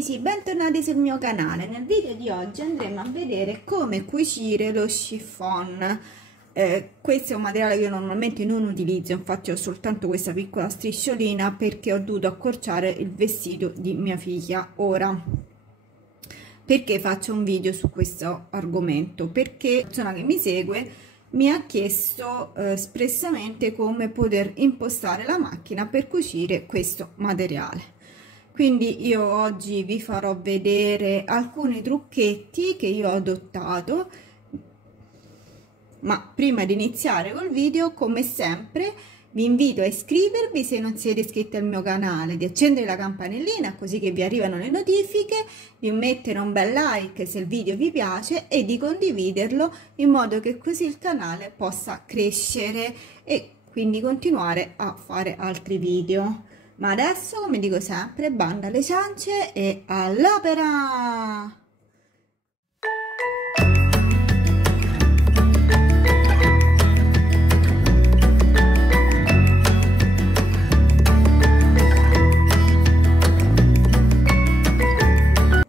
amici, bentornati sul mio canale. Nel video di oggi andremo a vedere come cucire lo chiffon. Questo è un materiale che io normalmente non utilizzo, infatti ho soltanto questa piccola strisciolina perché ho dovuto accorciare il vestito di mia figlia. Ora, perché faccio un video su questo argomento? Perché la persona che mi segue mi ha chiesto espressamente come poter impostare la macchina per cucire questo materiale. Quindi io oggi vi farò vedere alcuni trucchetti che io ho adottato, ma prima di iniziare col video, come sempre, vi invito a iscrivervi se non siete iscritti al mio canale, di accendere la campanellina così che vi arrivano le notifiche, di mettere un bel like se il video vi piace e di condividerlo in modo che così il canale possa crescere e quindi continuare a fare altri video. Ma adesso, come dico sempre, banda alle ciance e all'opera!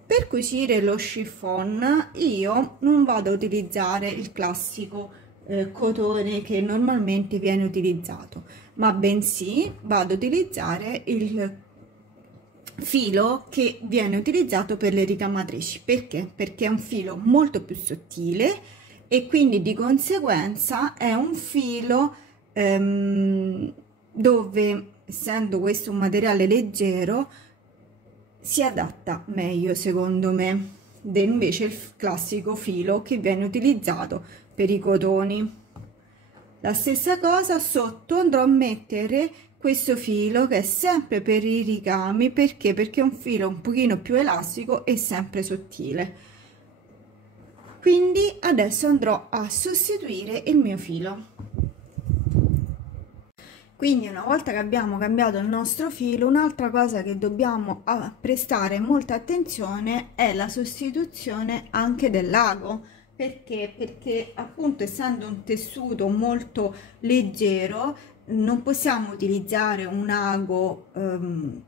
Per cucire lo chiffon io non vado a utilizzare il classico cotone che normalmente viene utilizzato, ma bensì vado ad utilizzare il filo che viene utilizzato per le ricamatrici. Perché? Perché è un filo molto più sottile e quindi di conseguenza è un filo dove, essendo questo un materiale leggero, si adatta meglio secondo me invece il classico filo che viene utilizzato per i cotoni. La stessa cosa sotto andrò a mettere questo filo che è sempre per i ricami. Perché? Perché è un filo un pochino più elastico e sempre sottile. Quindi adesso andrò a sostituire il mio filo. Quindi una volta che abbiamo cambiato il nostro filo, un'altra cosa che dobbiamo prestare molta attenzione è la sostituzione anche dell'ago. Perché? Perché appunto, essendo un tessuto molto leggero, non possiamo utilizzare un ago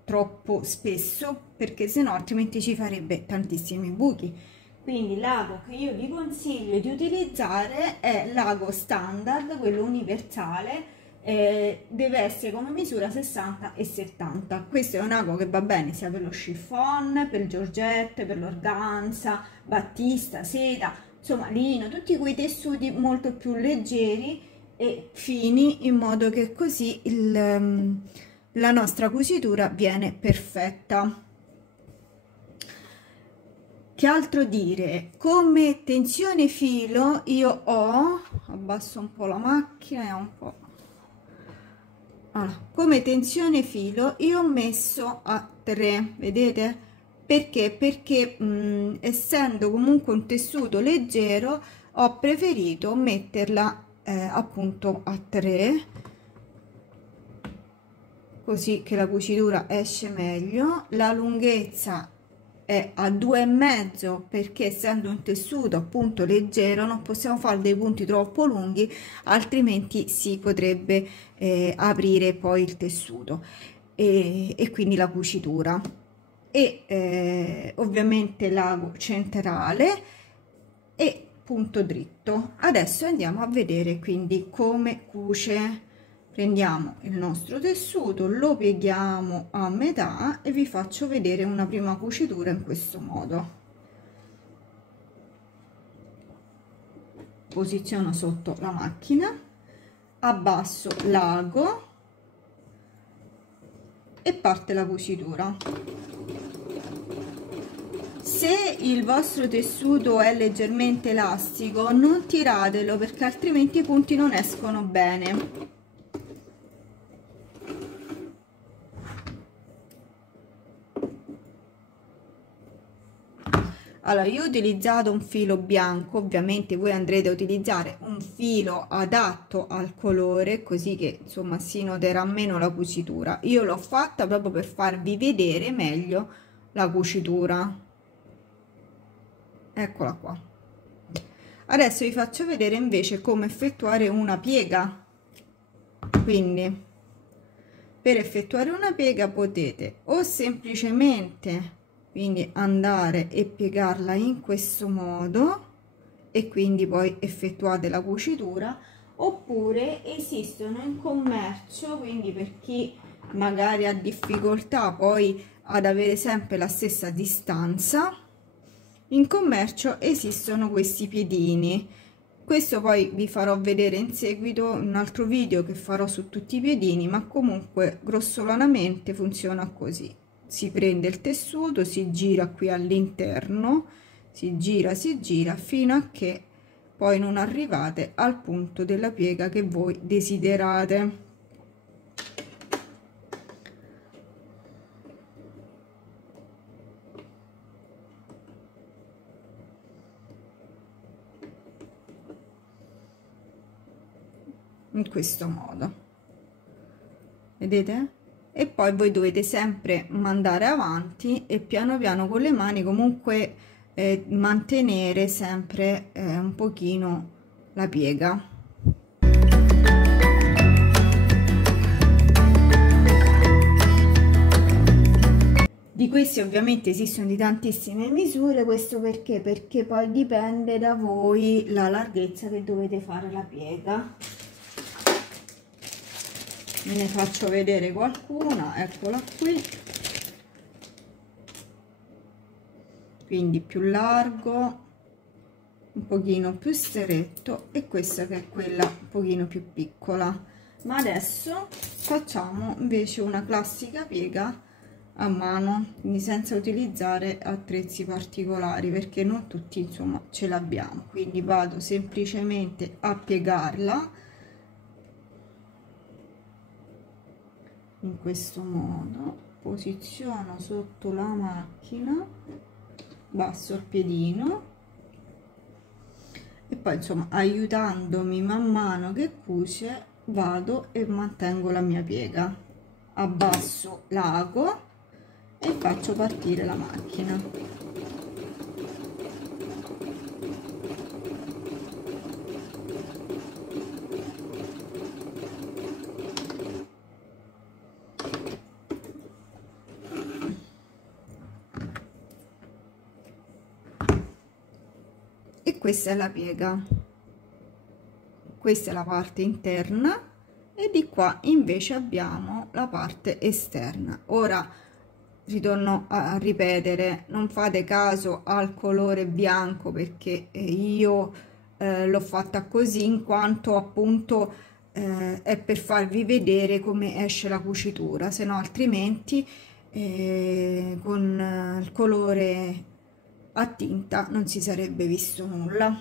troppo spesso, perché sennò altrimenti ci farebbe tantissimi buchi. Quindi l'ago che io vi consiglio di utilizzare è l'ago standard, quello universale. Deve essere come misura 60 e 70. Questo è un ago che va bene sia per lo chiffon, per il georgette, per l'organza, battista, seta, insomma lino, tutti quei tessuti molto più leggeri e fini, in modo che così la nostra cucitura viene perfetta. Che altro dire? Come tensione filo io ho, abbasso un po' la macchina, è un po'. Allora, come tensione filo io ho messo a 3, vedete? Perché? Perché essendo comunque un tessuto leggero ho preferito metterla appunto a 3, così che la cucitura esce meglio. La lunghezza è a 2,5 perché essendo un tessuto appunto leggero non possiamo fare dei punti troppo lunghi, altrimenti si potrebbe aprire poi il tessuto e quindi la cucitura. E ovviamente l'ago centrale e punto dritto. Adesso andiamo a vedere quindi come cuce. Prendiamo il nostro tessuto, lo pieghiamo a metà e vi faccio vedere una prima cucitura in questo modo. Posiziono sotto la macchina, abbasso l'ago e parte la cucitura. Se il vostro tessuto è leggermente elastico, non tiratelo perché altrimenti i punti non escono bene. Allora, io ho utilizzato un filo bianco, ovviamente voi andrete a utilizzare un filo adatto al colore, così che insomma si noterà meno la cucitura. Io l'ho fatta proprio per farvi vedere meglio la cucitura. Eccola qua. Adesso vi faccio vedere invece come effettuare una piega. Quindi per effettuare una piega potete o semplicemente quindi andare e piegarla in questo modo e quindi poi effettuate la cucitura. Oppure esistono in commercio, quindi per chi magari ha difficoltà poi ad avere sempre la stessa distanza, in commercio esistono questi piedini. Questo poi vi farò vedere in seguito in un altro video che farò su tutti i piedini, ma comunque grossolanamente funziona così: si prende il tessuto, si gira qui all'interno, si gira fino a che poi non arrivate al punto della piega che voi desiderate. In questo modo, vedete? E poi voi dovete sempre mandare avanti e piano piano con le mani comunque mantenere sempre un pochino la piega. Di questi ovviamente esistono di tantissime misure, questo perché? Perché poi dipende da voi la larghezza che dovete fare la piega. Ve ne faccio vedere qualcuna, eccola qui, quindi più largo, un pochino più stretto, e questa che è quella un pochino più piccola. Ma adesso facciamo invece una classica piega a mano, quindi senza utilizzare attrezzi particolari, perché non tutti insomma ce l'abbiamo. Quindi vado semplicemente a piegarla in questo modo, posiziono sotto la macchina, basso il piedino e poi insomma aiutandomi man mano che cuce vado e mantengo la mia piega, abbasso l'ago e faccio partire la macchina. E questa è la piega, questa è la parte interna e di qua invece abbiamo la parte esterna. Ora ritorno a ripetere, non fate caso al colore bianco, perché io l'ho fatta così in quanto appunto è per farvi vedere come esce la cucitura, se no altrimenti con il colore a tinta non si sarebbe visto nulla.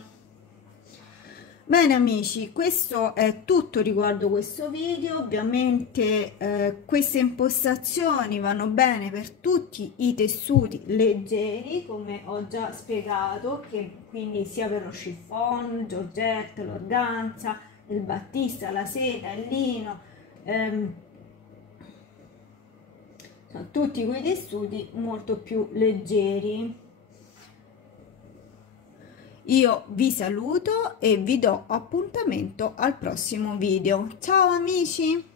Bene amici, questo è tutto riguardo questo video. Ovviamente queste impostazioni vanno bene per tutti i tessuti leggeri, come ho già spiegato, che quindi sia per lo chiffon, il georgette, l'organza, il battista, la seta, il lino, sono tutti quei tessuti molto più leggeri. Io vi saluto e vi do appuntamento al prossimo video. Ciao amici!